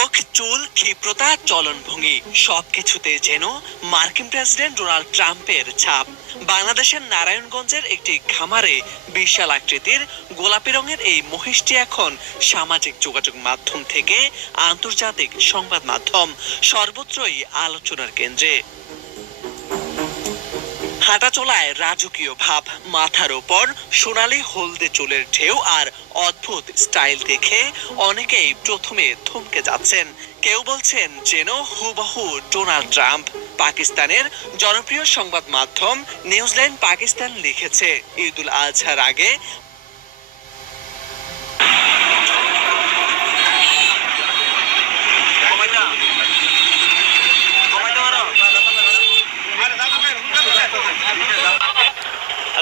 চোখ, চুল, ক্ষিপ্রতা, চলনভঙ্গি সবকিছুতে যেন মার্কিন প্রেসিডেন্ট ডোনাল্ড ট্রাম্পের ছাপ। বাংলাদেশের নারায়ণগঞ্জের একটি খামারে বিশাল আকৃতির গোলাপি রঙের এই মহিষটি এখন সামাজিক যোগাযোগ মাধ্যম থেকে আন্তর্জাতিক সংবাদ মাধ্যম সর্বত্রই আলোচনার কেন্দ্রে। হাঁটাচলায় রাজকীয় ভাব, মাথার ওপর সোনালি হলদে চুলের ঢেউ আর অদ্ভুত স্টাইল দেখে অনেকেই প্রথমে থমকে যাচ্ছেন। কেউ বলছেন যেন হুবহু ডোনাল্ড ট্রাম্প। পাকিস্তানের জনপ্রিয় সংবাদ মাধ্যম নিউজিল্যান্ড পাকিস্তান লিখেছে, ঈদুল আজহার আগে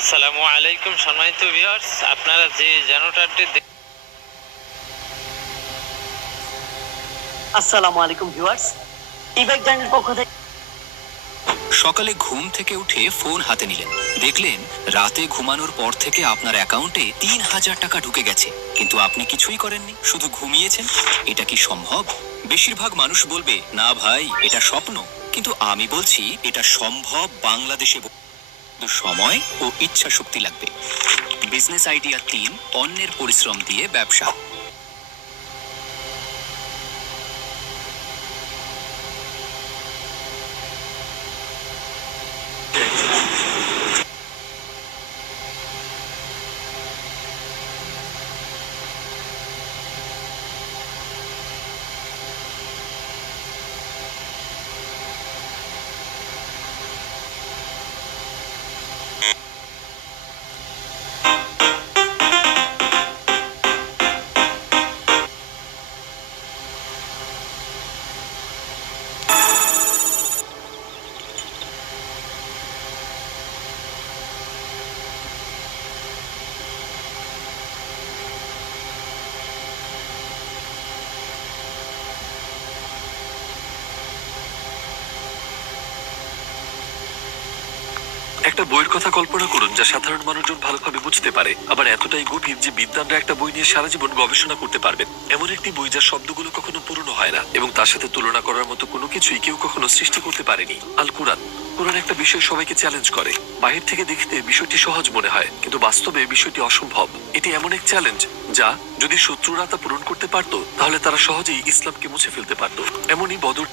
আসসালামু আলাইকুম সম্মানিত ভিউয়ার্স, আপনারা যে জেনারেটরটি আসসালামু আলাইকুম ভিউয়ার্স, ইবাইক চ্যানেলের পক্ষ থেকে সকালে ঘুম থেকে উঠে ফোন হাতে নিলেন, দেখলেন রাতে ঘুমানোর পর থেকে আপনার অ্যাকাউন্টে ৩,০০০ টাকা ঢুকে গেছে, কিন্তু আপনি কিছুই করেননি, শুধু ঘুমিয়েছেন। এটা কি সম্ভব? বেশিরভাগ মানুষ বলবে না ভাই, এটা স্বপ্ন। কিন্তু আমি বলছি এটা সম্ভব বাংলাদেশে। সময় ও ইচ্ছা শক্তি লাগবে। বিজনেস আইডিয়া ৩, অন্যের পরিশ্রম দিয়ে ব্যবসা। একটা বইয়ের কথা কল্পনা করুন যা সাধারণ মানুষজন ভালোভাবে বুঝতে পারে, আবার এতটাই গভীর যে বিদ্বানরা একটা বই নিয়ে সারা জীবন গবেষণা করতে পারবেন। এমন একটি বই যার শব্দগুলো কখনো পুরনো হয় না এবং তার সাথে তুলনা করার মতো কোনো কিছুই কেউ কখনো সৃষ্টি করতে পারেনি। আল কুরআন। কোরআন একটা বিষয় সবাইকে চ্যালেঞ্জ করে। বাহির থেকে দেখতে বিষয়টি সহজ মনে হয়, কিন্তু বাস্তবে বিষয়টি অসম্ভব। এটি এমন এক চ্যালেঞ্জ যা যদি শত্রুরা তা পূরণ করতে পারত, তাহলে তারা সহজেই ইসলামকে মুছে ফেলতে পারত। এমনই বদর